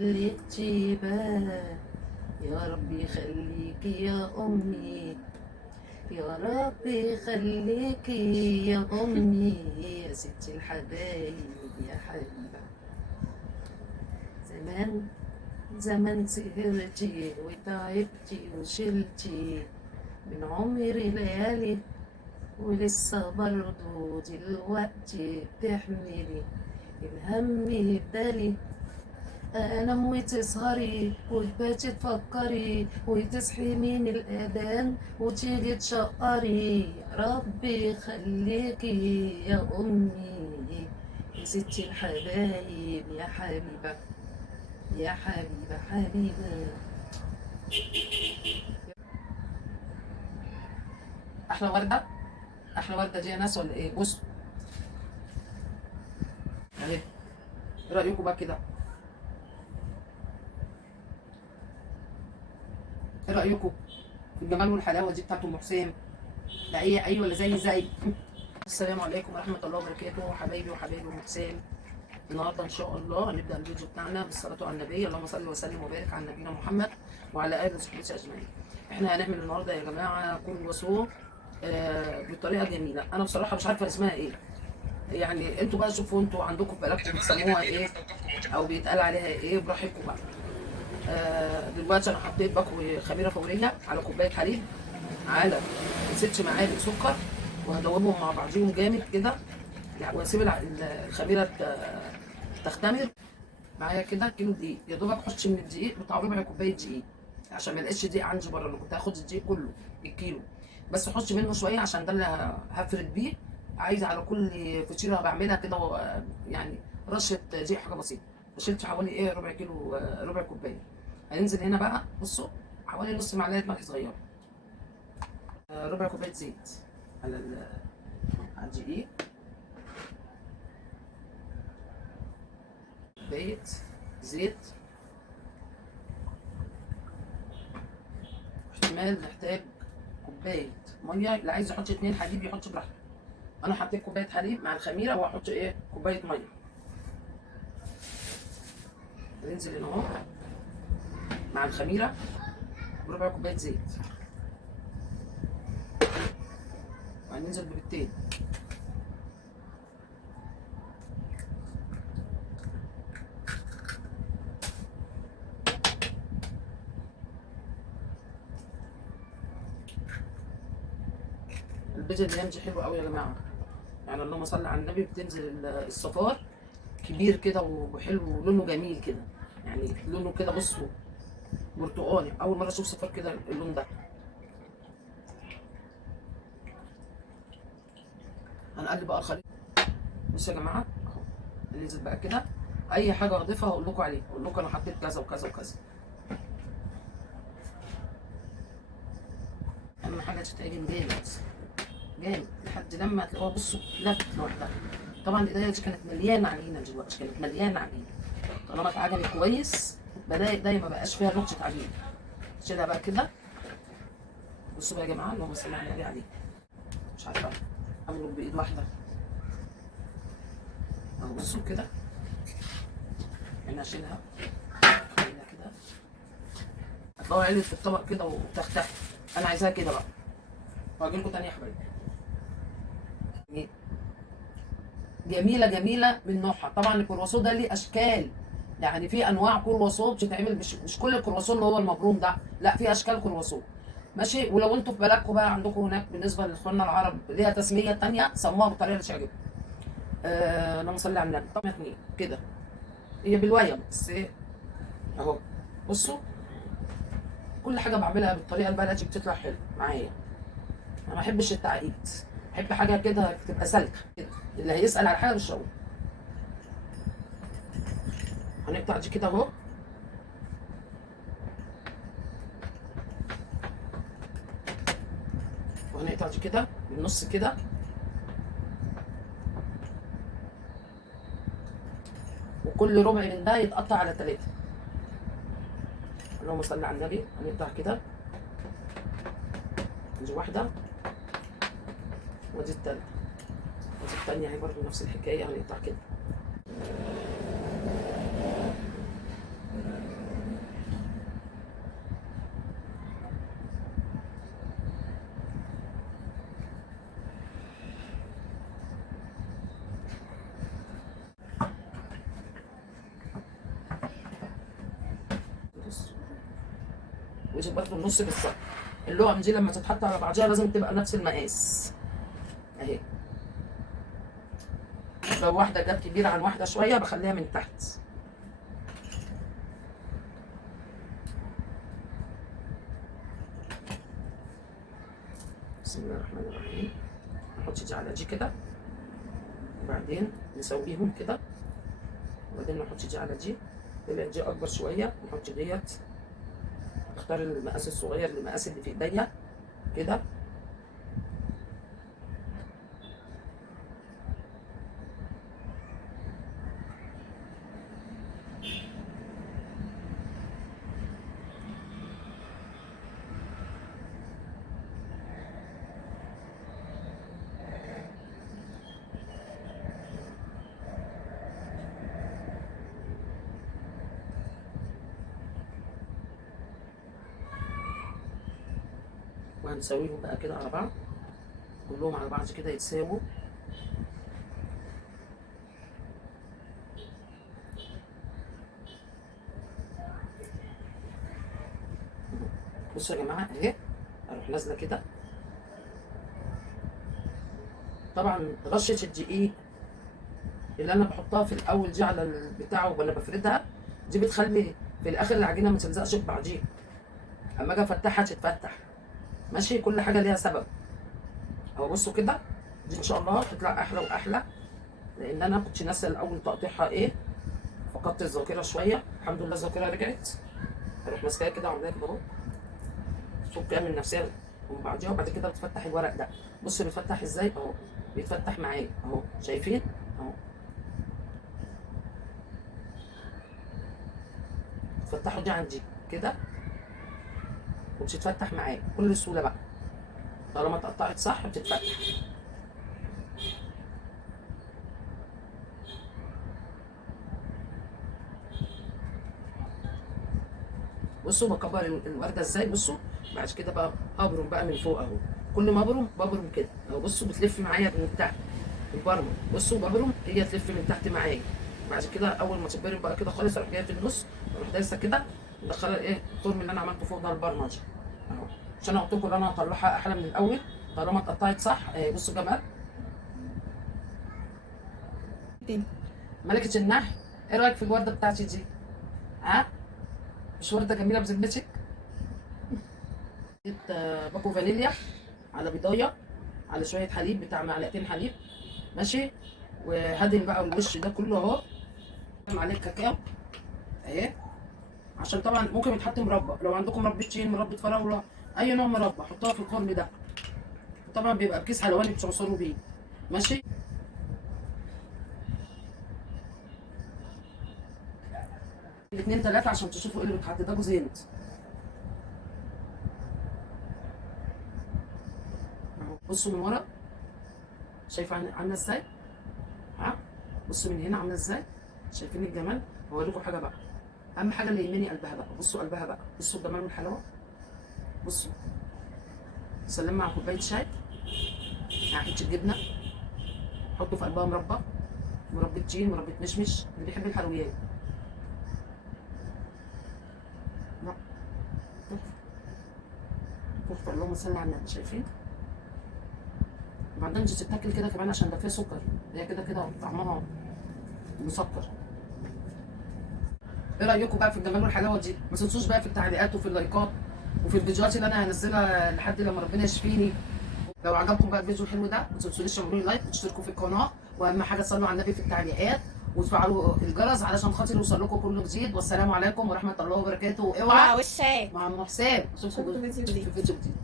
لك جبال، يا ربي خليكي يا أمي، يا ربي خليكي يا أمي، يا ستي الحبايب يا حبيبة. زمان زمان سهرتي وتعبتي وشلتي من عمري ليالي، ولسه برضو دلوقتي بتحملي الهم بدالي. انام وتسهري وتباتي تفكري وتصحي من الاذان وتيجي تشقري، يا ربي خليكي يا امي، يا ستي الحبايب يا حبيبه، يا حبيبه حبيبه. احلى ورده، احلى ورده دي يا ناس ولا ايه؟ بصوا اهي، ايه رايكم بقى كده؟ ايه رايكم في الجمال والحلاوه دي بتاعت ام حسين؟ لا ايه، ايوه ولا زي السلام عليكم ورحمه الله وبركاته حبايبي وحبايبي ام حسين. النهارده ان شاء الله هنبدا الفيديو بتاعنا بالصلاه على النبي، اللهم صل وسلم وبارك على نبينا محمد وعلى اله وصحبه اجمعين. احنا هنعمل النهارده يا جماعه كرواسون بطريقه جميله، انا بصراحه مش عارفه اسمها ايه، يعني انتوا بقى شوفوا انتوا عندكم في بلدكم بتسموها ايه او بيتقال عليها ايه براحتكم بقى. دلوقتي انا حطيت بكوي خميره فوريه على كوبايه حليب، على 6 معالق سكر، وهدوبهم مع بعضيهم جامد كده، يعني واسيب الخميره تختمر معايا كده. كيلو دقيق يا دوبك احط من الدقيق بتاع ربع كوبايه دقيق، عشان ما لقيتش دقيق عندي بره، انا كنت هاخد الدقيق كله الكيلو، بس احط منه شويه عشان ده اللي هفرد بيه. عايزه على كل فطيره بعملها كده يعني رشه دقيق حاجه بسيطه. شلت حوالي ايه ربع كيلو، ربع كوبايه. هننزل هنا بقى بصوا، حوالي نص معلقه ملح صغيره، ربع كوبايه زيت على على الدقيق، كوبايه زيت، احتمال نحتاج كوبايه ميه، اللي عايز يحط 2 حليب يحط براحته. انا حطيت كوبايه حليب مع الخميره، وهحط ايه كوبايه ميه. هننزل هنا اهو مع الخميره بربع كوبايه زيت، وهننزل ببيضتين، البيضه اللي دي حلوه قوي يا جماعه، يعني اللهم صل على النبي. بتنزل الصفار كبير كده وحلو ولونه جميل كده، يعني لونه كده بصوا برتقاني، اول مره اشوف صفار كده اللون ده. هنقلب بقى الخليط. بصوا يا جماعه اهو، هننزل بقى كده، اي حاجه اضيفها هقول لكم عليها، اقول لكم انا حطيت كذا وكذا وكذا. اهم حاجه تتعجن جامد جامد لحد لما تلاقوها بصوا لفت لوحدها. طبعا الايديا دي كانت مليانه عجينه، دلوقتي كانت مليانه عجينه. طالما اتعجنت كويس بدأت ده ما بقاش فيها نقطه عجينه. شيلها بقى كده. بصوا بقى يا جماعه، اللهم صل على النبي عليه، مش عارفه املك بايد واحده اهو. بصوا كده، انا اشيلها اخليها كده، هتلاقوها علت في الطبق كده وتختفي. انا عايزاها كده بقى، وهجي لكم تاني يا حبايبي. جميله جميله من نوعها. طبعا الكرواسون ده ليه اشكال، يعني في انواع كرواسون بتتعمل، مش كل الكرواسون اللي هو المبروم ده، لا في اشكال كرواسون ماشي. ولو انتوا في بلدكم بقى عندكم هناك بالنسبه لاخواننا العرب ليها تسميه تانية، سموها بالطريقه اللي تعجبكم. اللهم صل على النبي. طبعا اتنين كده، هي بالوايه بس ايه اهو. بصوا كل حاجه بعملها بالطريقه البلدي بتطلع حلو معايا. انا ما بحبش التعقيد، بحب حاجه كده تبقى سالكه كده، اللي هيسال على حاجه بيشربه. هنقطع دي كده اهو، وهنقطع دي كده بالنص كده، وكل ربع من ده يتقطع على 3. اللهم صل على النبي. هنقطع كده، دي واحده، ودي التالتة، ودي التانية اهي برضه نفس الحكايه، هنقطع كده. وتبقى في النص بالظبط. اللقم دي لما تتحط على بعضها لازم تبقى نفس المقاس اهي. لو واحده جت كبيره عن واحده شويه بخليها من تحت. بسم الله الرحمن الرحيم. نحط دي على دي كده، وبعدين نسويهم كده، وبعدين نحط دي على دي. طلعت دي اكبر شويه نحط ديت، اختار المقاس الصغير المقاس اللي في ايديا كده. وهنسويهم بقى كده على بعض، كلهم على بعض كده يتساووا. بصوا يا جماعه اهي، اروح نازله كده. طبعا رشه الدقيق اللي انا بحطها في الاول دي على البتاع وانا بفردها، دي بتخلي في الاخر العجينه ما تلزقش في بعضيها، اما اجي افتحها تتفتح. ماشي، كل حاجه ليها سبب. اهو بصوا كده، دي ان شاء الله هتطلع احلى واحلى، لان انا كنت ناسيه الاول تقطيعها ايه، فقدت الذاكره شويه. الحمد لله الذاكره رجعت. اروح ماسكاها كده وعاملاها كده اهو، تفك من نفسها من بعضيها، وبعد كده بتفتح الورق ده. بص بيتفتح ازاي اهو، بيتفتح معايا اهو، شايفين اهو، تفتحوا دي عندي كده وبتتفتح معايا بكل سهوله بقى، طالما اتقطعت صح بتتفتح. بصوا بكبر الورده ازاي، بصوا. بعد كده بقى ابرم بقى من فوق اهو، كل ما ببرم كده اهو. بصوا بتلف معايا من تحت البرمه، بصوا ببرم هي تلف من تحت معايا. بعد كده اول ما تتبرم بقى كده خالص اروح جايه في النص، اروح دايسه كده مدخله الايه الخرم اللي انا عملته فوق ده البرمه دي اهو، عشان قلت لكم ان انا هطلعها احلى من الاول طالما اتقطعت صح. بصوا جمال ملكه النحل، ايه رايك في الورده بتاعتي دي؟ ها، مش ورده جميله بذمتك؟ باكو فانيليا على بيضايه على شويه حليب بتاع معلقتين حليب، ماشي. وهدم بقى الوش ده كله اهو، عليه كاكاو اهي، عشان طبعا ممكن يتحط مربى. لو عندكم مربى تين، مربى فراوله، اي نوع مربى حطوها في الخرم ده. طبعا بيبقى بكيس حلواني بتعصروا بيه، ماشي. الاثنين ثلاثه عشان تشوفوا ايه اللي بيتحط. ده جوز هند اهو، بصوا من ورا شايفه عامله ازاي، ها. بصوا من هنا عامله ازاي، شايفين الجمال. هوريكم حاجه بقى، اهم حاجه اللي يهمني قلبها بقى. بصوا قلبها بقى، بصوا الجمال والحلاوه. بصوا سلم مع كوبايه شاي مع حته جبنه، حطوا في قلبها مربى تين، مربى مشمش، اللي بيحب الحلويات. لا تحفه، اللهم صل على النبي. شايفين؟ وبعدين دي تتاكل كده كمان عشان ده فيها سكر، هي كده كده طعمها مسكر. ايه رايكم بقى في الجمال والحلاوه دي؟ ما تنسوش بقى في التعليقات وفي اللايكات وفي الفيديوهات اللي انا هنزلها لحد لما ربنا يشفيني. لو عجبكم بقى الفيديو الحلو ده ما تنسوش تعملوا لي لايك وتشتركوا في القناه، واهم حاجه تصلوا على النبي في التعليقات وتفعلوا الجرس علشان خاطر يوصل لكم كل جديد. والسلام عليكم ورحمه الله وبركاته. اوعى وشك مع ام حسام، اشوفكم فيديو جديد. في فيديو جديد.